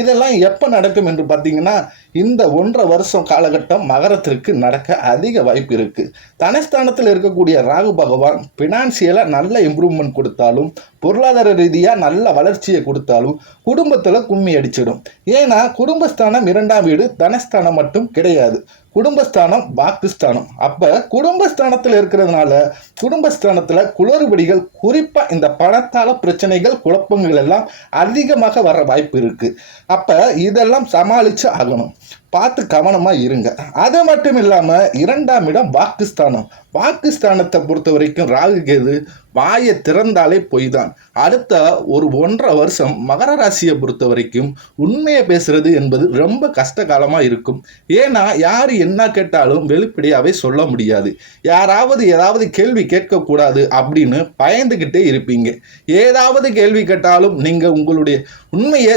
இதெல்லாம் எப்போ நடக்கும் என்று பார்த்தீங்கன்னா இந்த ஒன்றரை வருஷம் காலகட்டம் மகரத்திற்கு நடக்க அதிக வாய்ப்பு இருக்குது தனஸ்தானத்தில் இருக்கக்கூடிய ராகு பகவான் ஃபினான்சியலாக நல்ல இம்ப்ரூவ்மெண்ட் கொடுத்தாலும் பொருளாதார ரீதியாக நல்ல வளர்ச்சியை கொடுத்தாலும் குடும்பத்தில் கும்மி அடிச்சிடும். ஏன்னா குடும்பஸ்தானம் இரண்டாம் வீடு தனஸ்தானம் மட்டும் கிடையாது. குடும்பஸ்தானம் வாக்குஸ்தானம். அப்போ குடும்பஸ்தானத்தில் இருக்கிறதுனால குடும்பஸ்தானத்தில் குளறுபடிகள் குறிப்பாக இந்த பணத்தால பிரச்சனைகள் குழப்பங்கள் எல்லாம் அதிகமாக வர வாய்ப்பு இருக்கு. அப்போ இதெல்லாம் சமாளித்து ஆகணும். பார்த்து கவனமாக இருங்க. அது மட்டும் இல்லாமல் இரண்டாம் இடம் வாக்குஸ்தானம். வாக்குஸ்தானத்தை பொறுத்த வரைக்கும் ராகு கேது வாயை திறந்தாலே பொய் தான் அடுத்த ஒரு ஒன்றரை வருஷம் மகர ராசியை பொறுத்த வரைக்கும் உண்மையை பேசுறது என்பது ரொம்ப கஷ்ட காலமாக இருக்கும். ஏன்னா யார் என்ன கேட்டாலும் வெளிப்படையாகவே சொல்ல முடியாது. யாராவது ஏதாவது கேள்வி கேட்கக்கூடாது அப்படின்னு பயந்துக்கிட்டே இருப்பீங்க. ஏதாவது கேள்வி கேட்டாலும் நீங்கள் உங்களுடைய உண்மையை